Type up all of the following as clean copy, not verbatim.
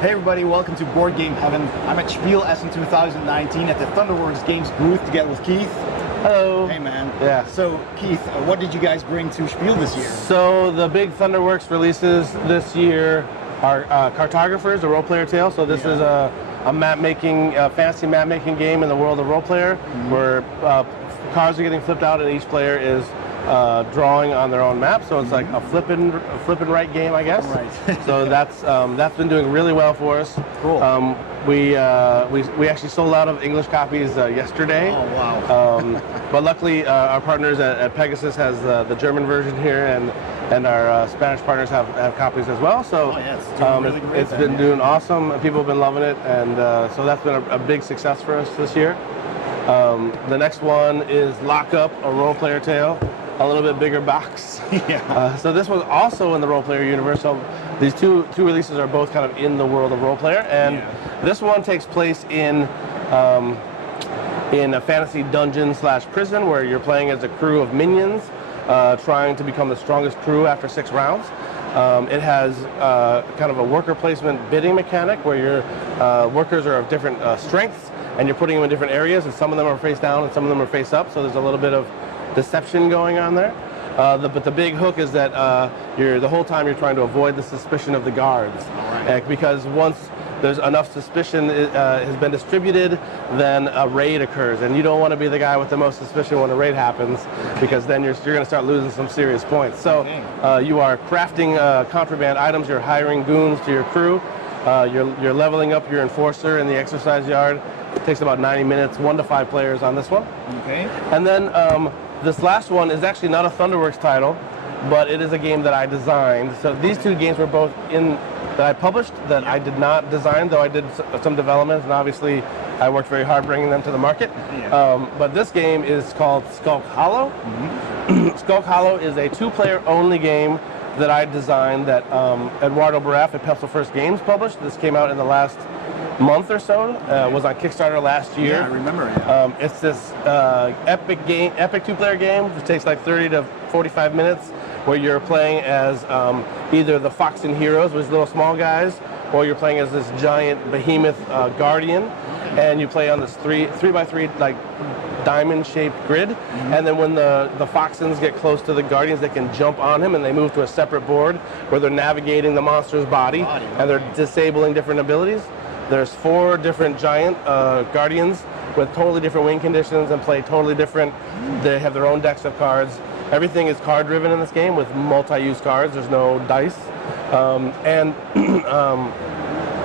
Hey everybody, welcome to Board Game Heaven. I'm at Spiel Essen 2019 at the Thunderworks Games booth together with Keith. Hello. Hey man. Yeah. So Keith, what did you guys bring to Spiel this year? So the big Thunderworks releases this year are Cartographers, a role player tale. So this is a map making, fantasy map making game in the world of role player, where cards are getting flipped out and each player is drawing on their own map. So it's like a flip and right game, I guess. Right. So that's been doing really well for us. Cool. We actually sold out of English copies yesterday. Oh wow. But luckily, our partners at Pegasus has the German version here, and our Spanish partners have copies as well. So it's been doing awesome. People have been loving it, and so that's been a big success for us this year. The next one is LockUp, a role player tale, a little bit bigger box. Yeah. So this was also in the role player universe. So these two releases are both kind of in the world of role player, and this one takes place in a fantasy dungeon / prison where you're playing as a crew of minions trying to become the strongest crew after 6 rounds. It has kind of a worker placement bidding mechanic where your workers are of different strengths, and you're putting them in different areas, and some of them are face down and some of them are face up, so there's a little bit of deception going on there. But the big hook is that the whole time you're trying to avoid the suspicion of the guards. Because once there's enough suspicion has been distributed, then a raid occurs, and you don't want to be the guy with the most suspicion when a raid happens, because then you're going to start losing some serious points. So you are crafting contraband items, you're hiring goons to your crew, you're leveling up your enforcer in the exercise yard. It takes about 90 minutes, 1 to 5 players on this one. Okay. And then this last one is actually not a Thunderworks title, but it is a game that I designed. So these two games were both that I published, that I did not design, though I did some development, and obviously I worked very hard bringing them to the market. But this game is called Skulk Hollow. Skulk Hollow is a 2-player only game that I designed that Eduardo Baraf at Pepsi Games published. This came out in the last month or so. Was on Kickstarter last year. Yeah, I remember it. It's this epic 2-player game, which takes like 30 to 45 minutes, where you're playing as either the Foxen heroes, which is little small guys, or you're playing as this giant behemoth guardian, and you play on this 3x3 like diamond-shaped grid, and then when the Foxens get close to the guardians, they can jump on him, and they move to a separate board where they're navigating the monster's body, and they're disabling different abilities. There's 4 different giant guardians with totally different wing conditions and play totally different. They have their own decks of cards. Everything is card driven in this game with multi-use cards. There's no dice. And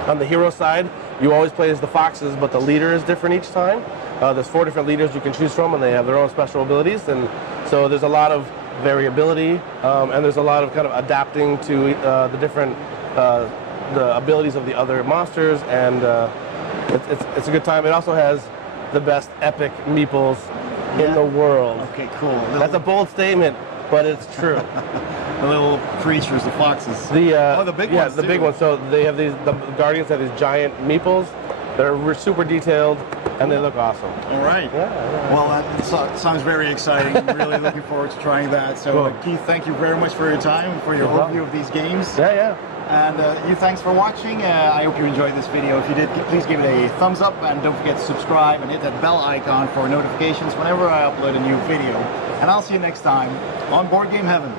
on the hero side, you always play as the foxes, but the leader is different each time. There's 4 different leaders you can choose from, and they have their own special abilities. And so there's a lot of variability, and there's a lot of kind of adapting to the different the abilities of the other monsters, and it's a good time. It also has the best epic meeples in the world. Okay, cool. That's a bold statement, but it's true. The little creatures, the foxes. The big ones. Yeah, the big ones. So they have the guardians have these giant meeples. They're super detailed, and they look awesome. All right. Well, that sounds very exciting. I'm really looking forward to trying that. So, Keith, thank you very much for your time, for your overview of these games. And you, thanks for watching. I hope you enjoyed this video. If you did, please give it a thumbs up, and don't forget to subscribe and hit that bell icon for notifications whenever I upload a new video. And I'll see you next time on Board Game Heaven.